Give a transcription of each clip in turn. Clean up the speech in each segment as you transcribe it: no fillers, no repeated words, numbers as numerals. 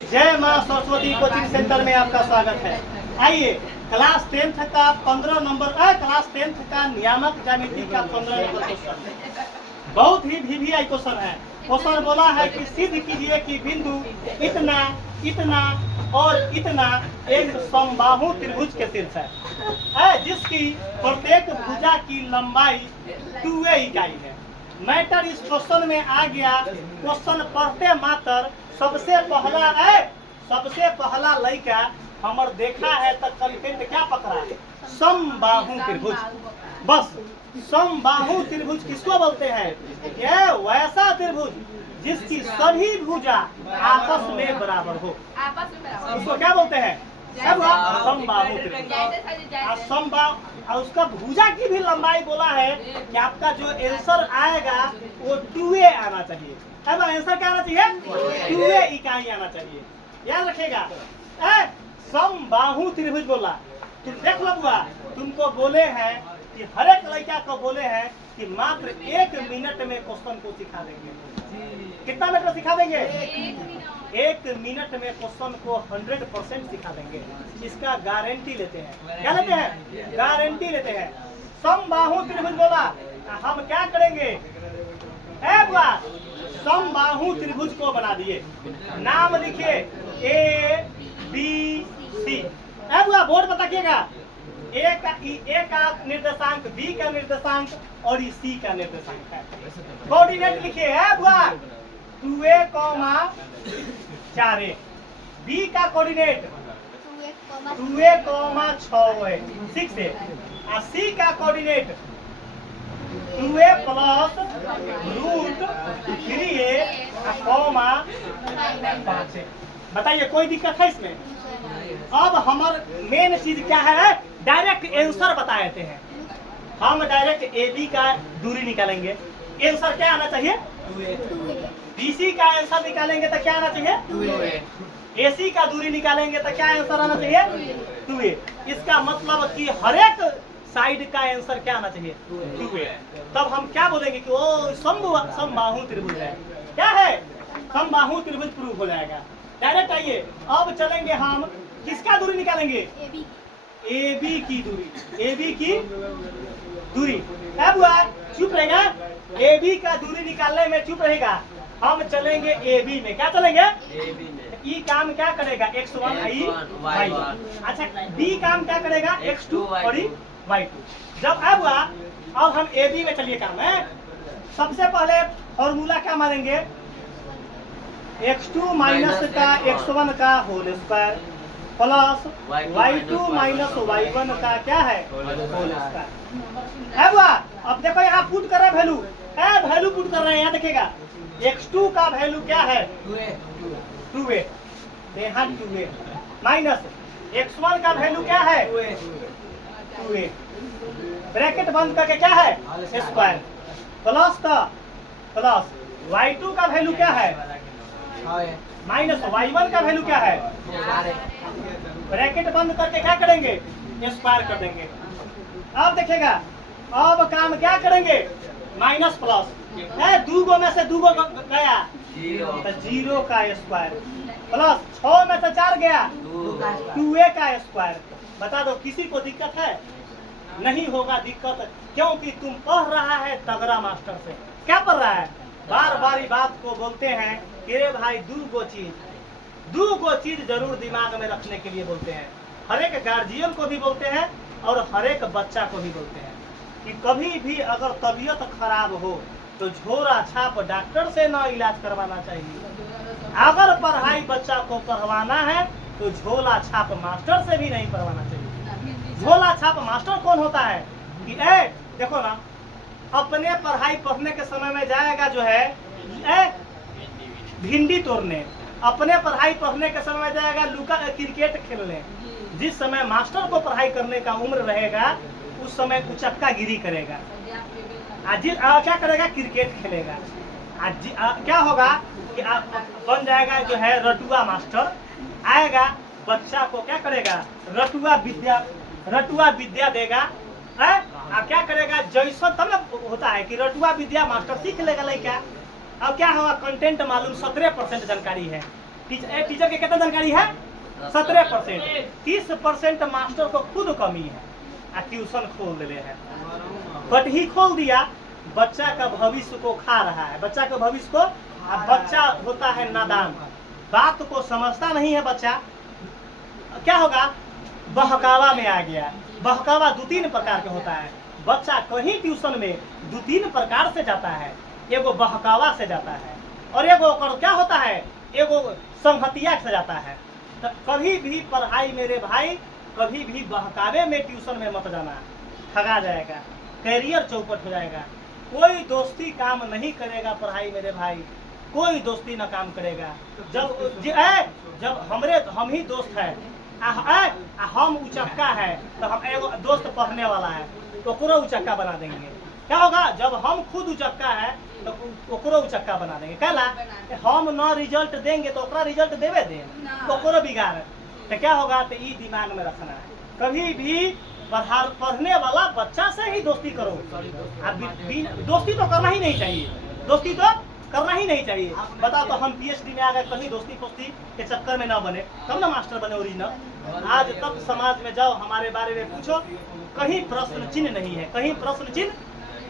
जय मां Saraswati coaching centre में आपका स्वागत है। आइए क्लास 10th का 15 नंबर क्लास 10th का नियामक ज्यामिति का 15 नंबर क्वेश्चन बहुत ही वीवीआई क्वेश्चन है। क्वेश्चन बोला है कि सिद्ध कीजिए कि बिंदु इतना इतना और इतना एक समबाहु त्रिभुज के शीर्ष है जिसकी प्रत्येक भुजा की लंबाई 2a इकाई है। मैटर इस क्वेश्चन में आ गया। क्वेश्चन पढ़ते मात्र सबसे पहला लड़का हमर देखा है तो कंटेंट क्या पकड़ा है? समबाहु त्रिभुज। बस समबाहु त्रिभुज किसको बोलते हैं? यह वैसा त्रिभुज जिसकी सभी भुजा आपस में बराबर हो। उसको क्या बोलते हैं? समबाहु त्रिभुज। समबाहु उसका भुजा की भी लंबाई बोला है कि आपका जो आंसर आएगा वो 2a आना चाहिए। अब आंसर क्या आना चाहिए? 2a इकाई आना चाहिए। याद रखेगा। समबाहु त्रिभुज बोला तुम देख लो बुआ, तुमको बोले हैं कि हर एक लड़का को बोले हैं कि मात्र 1 मिनट में क्वेश्चन को सिखा देंगे। कितना मिनट में सिखा देंगे? 1 मिनट में क्वेश्चन को 100% सिखा देंगे। इसका गारंटी लेते हैं। क्या लेते हैं? गारंटी लेते हैं। समबाहु त्रिभुज बोला हम क्या करेंगे? समबाहु त्रिभुज को बना दिए। नाम लिखिए A B C। बोर्ड बताइएगा। ए का निर्देशांक, बी का निर्देशांक और सी का निर्देशांक है। कोऑर्डिनेट लिखिए 2a, 4a। बी का कोऑर्डिनेट 2a, 6a, 6a। और सी का coordinate 2a plus √3a, 5a। बताइए कोई दिक्कत है इसमें? अब हमार मेन चीज क्या है? डायरेक्ट आंसर बता देते हैं। हम डायरेक्ट AB का दूरी निकालेंगे। आंसर क्या आना चाहिए? 2a। BC का आंसर निकालेंगे तो क्या आना चाहिए? 2a। AC का दूरी निकालेंगे तो क्या आंसर आना चाहिए? 2a। इसका मतलब कि हर एक साइड का आंसर क्या आना चाहिए? 2a। तब हम क्या बोलेंगे कि वो समबाहु त्रिभुज है। क्या है? समबाहु त्रिभुज प्रूफ हो जाएगा। डायरेक्ट आइए अब चलेंगे हम किसका दूरी निकालेंगे? AB की दूरी। AB की दूरी। चुप रहेगा। AB का दूरी निकालने में चुप रहेगा। हम चलेंगे AB में। क्या चलेंगे? AB में। E काम क्या करेगा? x1 y1। अच्छा B काम क्या करेगा? x2 और y2। जब अब हम AB में चलिए काम है। सबसे पहले फॉर्मूला क्या मानेंगे? x2 माइनस का x1 का whole square plus y2 minus y1 का क्या है? Whole square. अब देखो यहाँ पुट कर रहे वैल्यू। वैल्यू पुट कर रहे हैं। यहाँ देखिएगा x2 का वैल्यू क्या है? 2a। यहाँ 2a माइनस x1 का वैल्यू क्या है? 2a। ब्रैकेट बंद करके क्या है? स्क्वायर प्लस का प्लस y2 का वैल्यू क्या है? माइनस y1 का वैल्यू क्या है? ब्रैकेट बंद करके क्या करेंगे? स्क्वायर कर देंगे। अब देखिएगा अब काम क्या करेंगे? माइनस प्लस दो गो में से दो गो गया तो 0 का स्क्वायर प्लस 6 में से 4 गया 2a का स्क्वायर। बता दो किसी को दिक्कत है? नहीं होगा दिक्कत, क्योंकि तुम पढ़ रहा है तगड़ा मास्टर से। क्या पढ़ रहा है? बार बार बात को बोलते हैं कि रे भाई दो गो चीज जरूर दिमाग में रखने के लिए बोलते हैं। हर एक गार्जियन को भी बोलते हैं और हर एक बच्चा को भी बोलते हैं कि कभी भी अगर तबीयत खराब हो तो झोरा छाप डॉक्टर से ना इलाज करवाना चाहिए। अगर पढ़ाई बच्चा को पढ़वाना है तो झोला छाप मास्टर से भी नहीं पढ़वाना चाहिए। झोला छाप मास्टर कौन होता है? कि देखो ना, अपने पढ़ाई पढ़ने के समय में जाएगा जो है भिंडी तोड़ने, अपने पढ़ाई पढ़ने के समय में जाएगा लुका क्रिकेट खेलने। जिस समय मास्टर को पढ़ाई करने का उम्र रहेगा उस समय उचक्का गिरी करेगा। क्या करेगा? क्रिकेट खेलेगा। क्या होगा कि बन जाएगा जो है रटुआ मास्टर। आएगा बच्चा को क्या करेगा? रटुआ विद्या देगा। क्या करेगा? जैसा तब ना होता है कि रटुआ विद्या मास्टर सीख लेगा लड़का। अब क्या होगा? कंटेंट मालूम 17% जानकारी है। टीचर के कितना जानकारी है 17%। 30% मास्टर को खुद कमी है आ ट्यूशन खोल दिले है। बट ही खोल दिया, बच्चा का भविष्य को खा रहा है, बच्चा का भविष्य को। अब बच्चा होता है नादान, बात को समझता नहीं है बच्चा। क्या होगा, बहकावा में आ गया। बहकावा 2-3 प्रकार के होता है। बच्चा कहीं ट्यूशन में 2-3 प्रकार से जाता है। एगो बहकावा से जाता है और एगो क्या होता है, एगो संहतिया से जाता है। तो कभी भी पढ़ाई मेरे भाई, कभी भी बहकावे में ट्यूशन में मत जाना, ठगा जाएगा, कैरियर चौपट हो जाएगा। कोई दोस्ती काम नहीं करेगा पढ़ाई मेरे भाई, कोई दोस्ती ना काम करेगा। जब हम ही दोस्त है, हम उचक्का है, तो हम एगो दोस्त पढ़ने वाला है तो ओकरो उचक्का बना देंगे। क्या होगा, जब हम खुद उचक्का है तो ओकरो उचक्का बना देंगे। कहला हम न रिजल्ट देंगे तो ओकरा रिजल्ट देवे दे तो ओकरो बिगाड़। तो क्या होगा, तो ये दिमाग में रखना है, कभी भी पढ़ने वाला बच्चा से ही दोस्ती करो। दोस्ती तो करना ही नहीं चाहिए, दोस्ती तो करना ही नहीं चाहिए। बताओ तो हम PhD में आ गए, कहीं दोस्ती फोस्ती के चक्कर में ना बने, तब ना मास्टर बने ओरिजिनल। आज तक समाज में जाओ, हमारे बारे में पूछो, कहीं प्रश्न चिन्ह नहीं है, कहीं प्रश्न चिन्ह।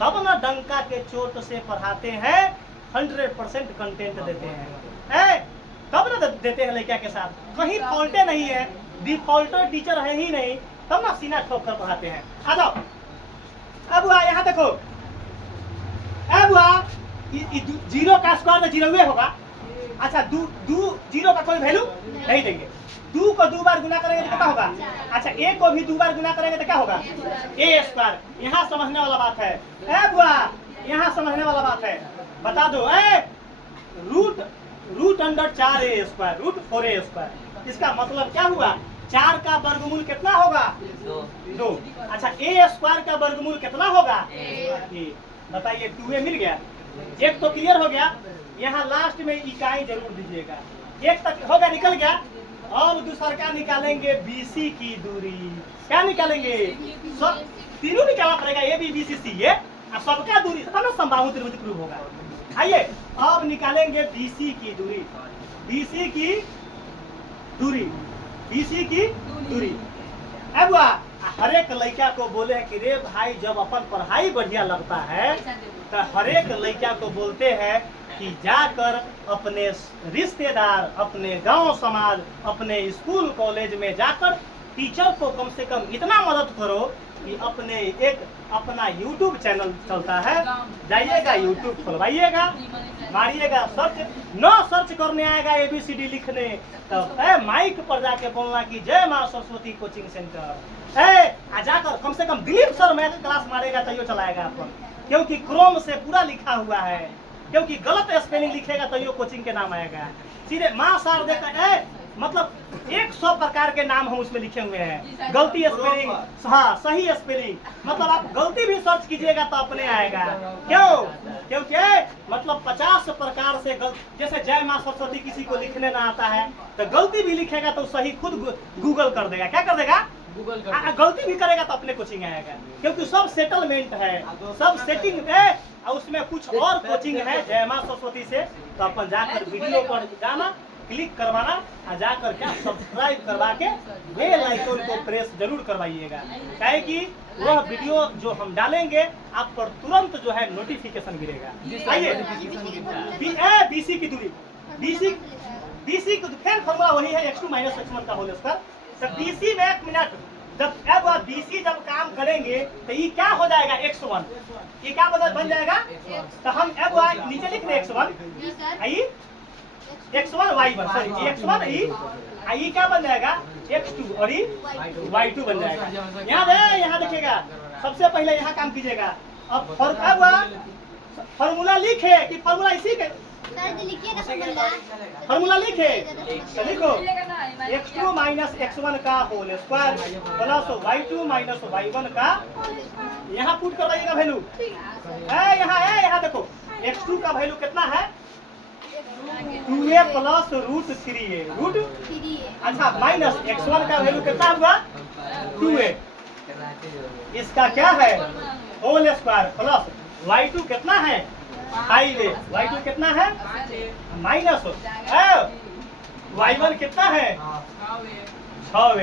तब ना डंका के चोट से पढ़ाते हैं, 100% कंटेंट देते हैं, तब ना देते हैं लड़का के साथ। कहीं फॉल्टे नहीं है, डिफॉल्टर टीचर है ही नहीं, तब ना सीना ठोक कर पढ़ाते हैं। आ जाओ, अब यहाँ देखो, अब जीरो का स्क्वायर तो 0 होगा। अच्छा, जीरो का कोई वैल्यू नहीं देंगे। 2 को 2 बार गुना करेंगे तो कितना होगा। अच्छा, a को भी 2 बार गुना करेंगे तो क्या होगा, a स्क्वायर। यहाँ समझने वाला बात है, यहाँ समझने वाला बात है। बता दो, root under 4a square, root 4a square, इसका मतलब क्या हुआ, 4 का वर्गमूल कितना होगा, 2। अच्छा, a स्क्वायर का वर्गमूल कितना होगा, बताइए। 2a मिल गया, एक तो क्लियर हो गया। यहाँ लास्ट में इकाई जरूर दीजिएगा, एक तक हो गया, निकल गया। अब दूसरा क्या निकालेंगे, BC की दूरी। क्या निकालेंगे, सब तीनों निकालना पड़ेगा, AB BC CA, सबका दूरी तब ना समबाहु त्रिभुज प्रूव होगा। आइए अब निकालेंगे BC की दूरी, BC की दूरी, BC की दूरी। अब हर एक लड़का को बोले कि रे भाई, जब अपन पढ़ाई बढ़िया लगता है तो हर एक लड़का को बोलते हैं कि जाकर अपने रिश्तेदार, अपने गांव समाज, अपने स्कूल कॉलेज में जाकर टीचर को कम से कम इतना मदद करो कि अपना YouTube चैनल चलता है, जाइएगा YouTube खुलवाइएगा, मारिएगा सर्च, न सर्च करने आएगा ABCD लिखने, तो माइक पर जाके बोलना कि जय माँ सरस्वती कोचिंग सेंटर, जाकर कम से कम दिलीप सर मैथ क्लास मारेगा तो चलाएगा अपन, क्योंकि क्रोम से पूरा लिखा हुआ है, क्योंकि गलत स्पेलिंग लिखेगा तो यो कोचिंग के नाम आएगा। सीधे माँ सार देखा, मतलब 100 प्रकार के नाम हम उसमें लिखे हुए हैं, गलती स्पेलिंग, हाँ सही स्पेलिंग, मतलब आप गलती भी सर्च कीजिएगा तो अपने आएगा। क्यों, क्योंकि मतलब 50 प्रकार से जैसे जय माँ सरस्वती किसी को लिखने ना आता है तो गलती भी लिखेगा तो सही खुद गूगल कर देगा। क्या कर देगा, गलती भी करेगा तो अपने कोचिंग आएगा, क्योंकि सब सेटलमेंट है, सब सेटिंग है, और उसमें कुछ और कोचिंग है जय माँ सरस्वती से। तो अपन जाकर वीडियो पर जाना, क्लिक करवाना, और जाकर क्या सब्सक्राइब करवा के बेल आइकन को प्रेस जरूर करवाइएगा, क्या कि वह वीडियो जो हम डालेंगे आप पर तुरंत जो है नोटिफिकेशन गिरेगा। आइए BC की दूरी, BC की फिर फॉर्मूला वही है, x2 - x1 का होल स्क्वायर। तो BC में 1 मिनट, जब अब BC जब काम करेंगे तो ये क्या हो जाएगा, x1, ये क्या बन जाएगा। तो हम अब नीचे लिख रहे x1 x1 y1, sorry x1 ये क्या बन जाएगा, x2 और ये y2 बन जाएगा। यहाँ देखिएगा, सबसे पहले यहाँ काम कीजिएगा। अब फॉर्मूला लिखे कि फॉर्मूला इसी के फॉर्मूला लिखे, तो लिखो x2 - x1 का whole square plus y2 - y1 का, यहाँ पुट करवाइएगा वैल्यू। यहाँ देखो x2 का वैल्यू कितना है, 2a प्लस √3a, अच्छा माइनस x1 का वैल्यू कितना हुआ, 2a, इसका क्या है होल स्क्वायर प्लस y2 कितना है 5a, y2 कितना है माइनस y1 कितना है 6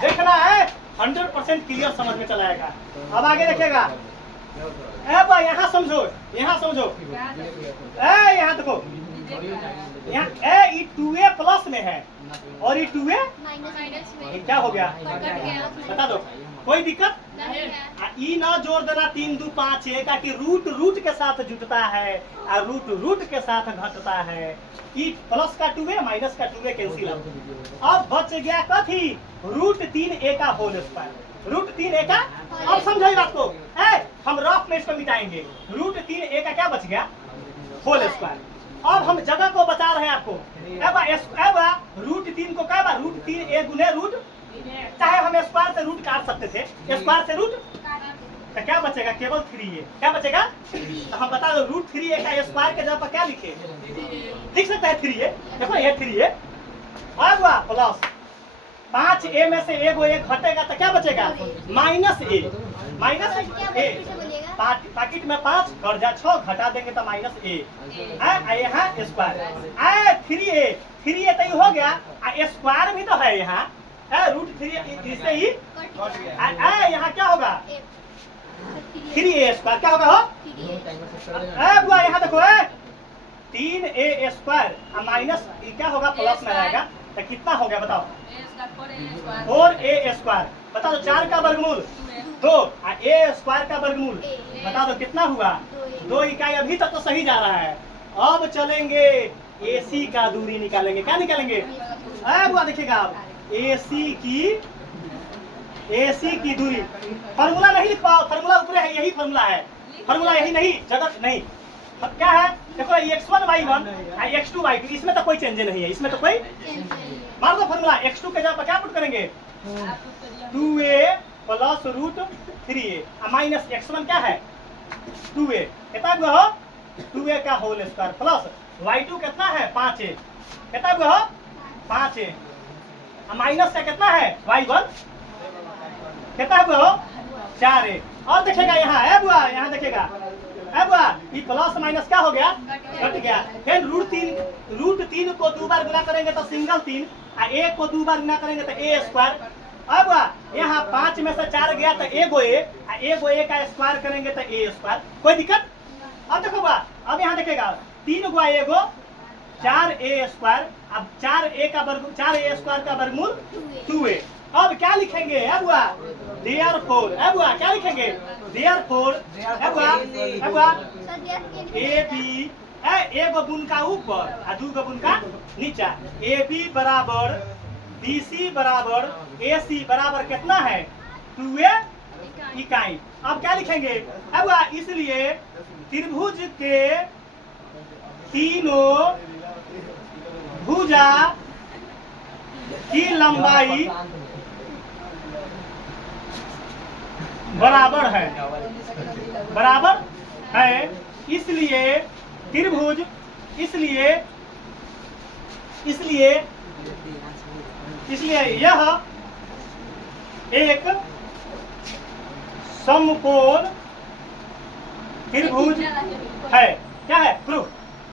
देखना है 100% क्लियर समझ में चला आएगा। अब आगे देखिएगा, यहाँ समझो, यहाँ समझो, यहाँ देखो, यहाँ ये 2a प्लस में है और ये 2a क्या हो गया बता दो, कोई दिक्कत ई ना जोड़ देना 3 2 5 है का कि रूट रूट के साथ जुटता है और रूट रूट के साथ घटता है। ई प्लस का 2a माइनस का 2a कैंसिल। अब बच गया कथी रूट 3a का होल स्क्वायर, रूट 3a का। अब समझाई बात को, हम रफ में इसको मिटाएंगे। रूट 3a का क्या बच गया होल स्क्वायर। अब हम जगह को बता रहे हैं आपको, रूट 3 को क्या रूट 3a गुने रूट, चाहे हम स्क्वायर से रूट काट सकते थे, स्क्वायर से रूट तो क्या बचेगा केवल 3a, क्या बचेगा तो हम बता दो रूट 3a का स्क्वायर के जगह पर क्या लिखे, लिख सकते हैं 3a, देखो ये 3a हुआ प्लस 5a में से एक घटेगा तो क्या बचेगा -a, पैकेट में 5 और 6 घटा देंगे तो -a, यहाँ स्क्वायर 3a तो हो गया, स्क्वायर भी तो है यहाँ रूट 3 से ही यहाँ क्या होगा 3a स्क्वायर, क्या होगा हो यहाँ देखो 3a स्क्वायर माइनस क्या होगा प्लस में आएगा तो कितना हो गया बताओ 4a स्क्वायर, बता दो 4 का वर्गमूल 2, a स्क्वायर का वर्गमूल बता दो कितना हुआ 2 इकाई। अभी तक तो सही जा रहा है। अब चलेंगे AC का दूरी निकालेंगे, क्या निकालेंगे बुआ देखिएगा आप AC की दूरी। फार्मूला नहीं लिख पाओ, फार्मूला ऊपर है, यही फार्मूला है, फार्मूला यही नहीं जगह नहीं। अब क्या है देखो x1 y1 x2 y2, इसमें तो कोई चेंज नहीं है, इसमें तो कोई मान दो फार्मूला x2 के जगह पर क्या पुट करेंगे 2a plus root 3a minus x1 क्या है 2a, कितना हुआ हो 2a का होल स्क्वायर प्लस y2 कितना है 5a, कितना हुआ हो 5a माइनस का कितना है y1 कितना हुआ हो 4a। और देखेगा यहाँ है बुआ, यहाँ देखेगा है बुआ ये प्लस माइनस क्या हो गया घट गया। फिर रूट 3 को 2 बार गुना करेंगे तो सिंगल 3, a को 2 बार गुना करेंगे तो a स्क्वायर। अब यहाँ 5 में से 4 गया तो एगो a का स्क्वायर करेंगे तो a स्क्वायर, कोई दिक्कत। अब देखो बुआ, अब यहाँ देखेगा 3 गुआ एगो 4a स्क्वायर, अब 4a स्क्वायर का वर्गमूल 2a। अब क्या लिखेंगे देयरफॉर क्या लिखेंगे देयरफॉर AB एगो बुन का ऊपर और 2 गो बुन का नीचा, AB बराबर BC बराबर AC बराबर कितना है 2a इकाई। अब क्या लिखेंगे इसलिए त्रिभुज के तीनों भुजा की लंबाई बराबर है, इसलिए त्रिभुज इसलिए यह एक समकोण त्रिभुज है। क्या है प्रूफ